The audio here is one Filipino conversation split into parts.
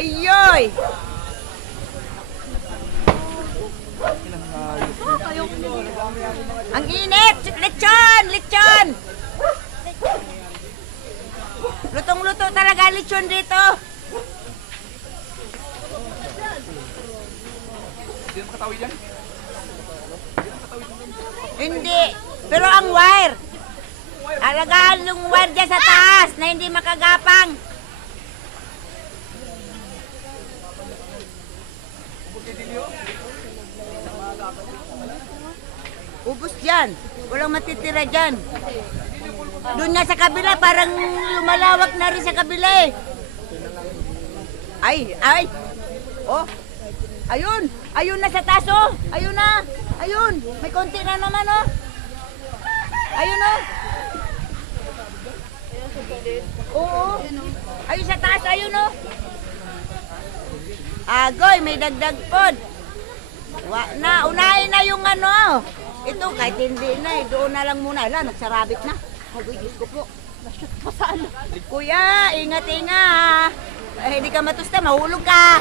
Ayoy! Ang init! Lechon! Lechon! Lutong-luto talaga lechon dito. Hindi mo katawid yan? Hindi. Pero ang wire. Alagaan yung wire dyan sa taas na hindi makagapang. Ubus dyan. Walang matitira dyan. Doon nga sa kabila, parang lumalawak na rin sa kabila eh. Ay, ay. Oh. Ayun. Ayun na sa taas oh. Ayun na. Ayun. May konti na naman oh. Ayun oh. Oo. Ayun sa taas. Ayun oh. Agoy, may dagdag pod. Unahin na yung ano. Ito kahit hindi na eh. Doon na lang muna. Ala, nagsarabit na. Agoy, Diyos ko po. Nasyot pa saan. Kuya, ingat-ingat. Eh, hindi ka matusta, mahulog ka.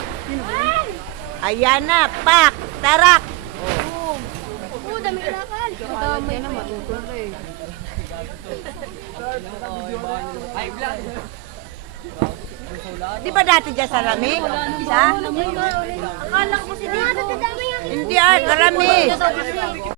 Ayan na, pak, tarak. Oo, dami lakal. Dami na matutol eh. Di ba dati dyan sa lami? Isa? Akala ko si Dito. Hindi ah, karami.